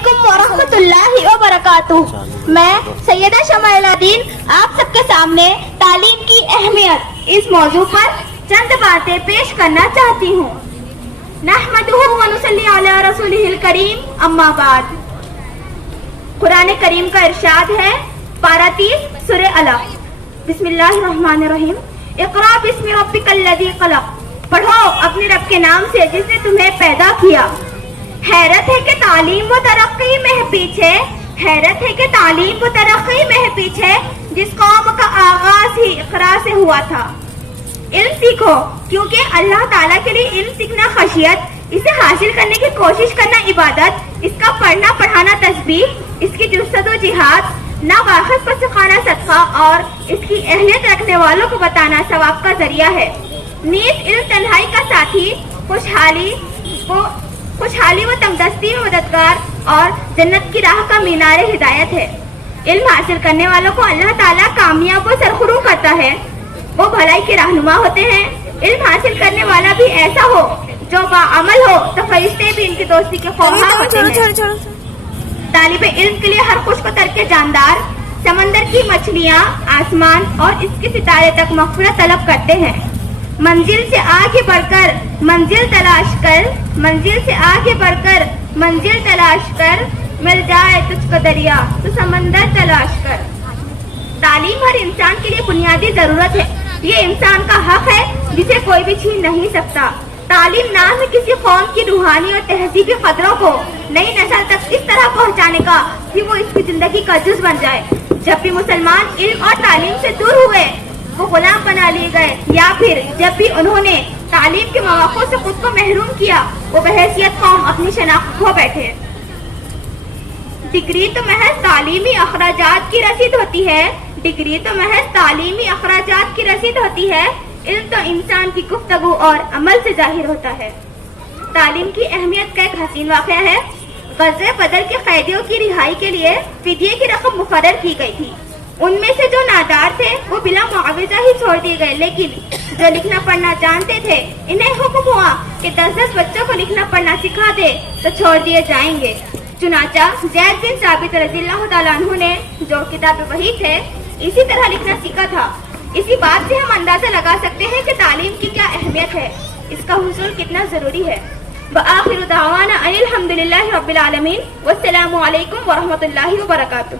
علیکم ورحمۃ اللہ وبرکاتہ۔ میں سیدہ شمع الدین آپ سب کے سامنے تعلیم کی اہمیت اس موضوع پر چند باتیں پیش کرنا چاہتی ہوں۔ نحمدہ ونصلی علی رسولہ الکریم، اما بعد۔ قرآن کریم کا ارشاد ہے، پارہ 30 سورہ علق، بسم اللہ الرحمن الرحیم، اقرأ بسم ربک الذی خلق، پڑھو اپنے رب کے نام سے جس نے تمہیں پیدا کیا۔ حیرت ہے کہ تعلیم و ترقی میں ہے پیچھے، حیرت ہے کہ تعلیم و ترقی میں ہے پیچھے جس قوم کا آغاز ہی اقرا سے ہوا تھا۔ علم سیکھو، کیونکہ اللہ تعالیٰ کے لیے علم سیکھنا خشیت، اسے حاصل کرنے کی کوشش کرنا عبادت، اس کا پڑھنا پڑھانا تسبیح، اس کی جسد و جہاد، ناواقف پر سکھانا صدقہ اور اس کی اہلیت رکھنے والوں کو بتانا ثواب کا ذریعہ ہے۔ نیز علم تنہائی کا ساتھی، خوشحالی و تمدستی میں مددگار اور جنت کی راہ کا مینار ہدایت ہے۔ علم حاصل کرنے والوں کو اللہ تعالیٰ کامیاب و سرخرو کرتا ہے، وہ بھلائی کے رہنما ہوتے ہیں۔ علم حاصل کرنے والا بھی ایسا ہو جو باعمل ہو تو فرشتے بھی ان کی دوستی کے خواہاں ہوتے ہیں۔ طالب علم کے لیے ہر خشک و تر کے جاندار، سمندر کی مچھلیاں، آسمان اور اس کے ستارے تک مغفرت طلب کرتے ہیں۔ منزل سے آگے بڑھ کر منزل تلاش کر، منزل سے آگے بڑھ کر منزل تلاش کر، مل جائے تجھ کو دریا تو سمندر تلاش کر۔ تعلیم ہر انسان کے لیے بنیادی ضرورت ہے، یہ انسان کا حق ہے جسے کوئی بھی چھین نہیں سکتا۔ تعلیم نام ہے کسی قوم کی روحانی اور تہذیبی قدروں کو نئی نسل تک اس طرح پہنچانے کا کہ وہ اس کی زندگی کا جز بن جائے۔ جب بھی مسلمان علم اور تعلیم سے دور ہوئے وہ غلام بنا لیے گئے، یا پھر جب بھی انہوں نے تعلیم کے مواقع سے خود کو محروم کیا وہ بحیثیت قوم اپنی شناخت کھو بیٹھے۔ ڈگری تو محض تعلیمی اخراجات کی رسید ہوتی ہے، ڈگری تو محض تعلیمی اخراجات کی رسید ہوتی ہے، علم تو انسان کی گفتگو اور عمل سے ظاہر ہوتا ہے۔ تعلیم کی اہمیت کا ایک حسین واقعہ ہے۔ غزوہ بدر کے قیدیوں کی رہائی کے لیے فدیے کی رقم مقرر کی گئی تھی۔ ان میں سے جو نادار تھے وہ بلا معاوضہ ہی چھوڑ دیے گئے، لیکن جو لکھنا پڑھنا جانتے تھے انہیں حکم ہوا کہ 10 بچوں کو لکھنا پڑھنا سکھا دے تو چھوڑ دیے جائیں گے۔ چنانچہ زید بن ثابت رضی اللہ تعالیٰ عنہ نے جو کتاب وحی تھے اسی طرح لکھنا سیکھا تھا۔ اسی بات سے ہم اندازہ لگا سکتے ہیں کہ تعلیم کی کیا اہمیت ہے، اس کا حصول کتنا ضروری ہے۔ وآخر دعوانا ان الحمد للہ رب العالمین، والسلام علیکم ورحمۃ اللہ وبرکاتہ۔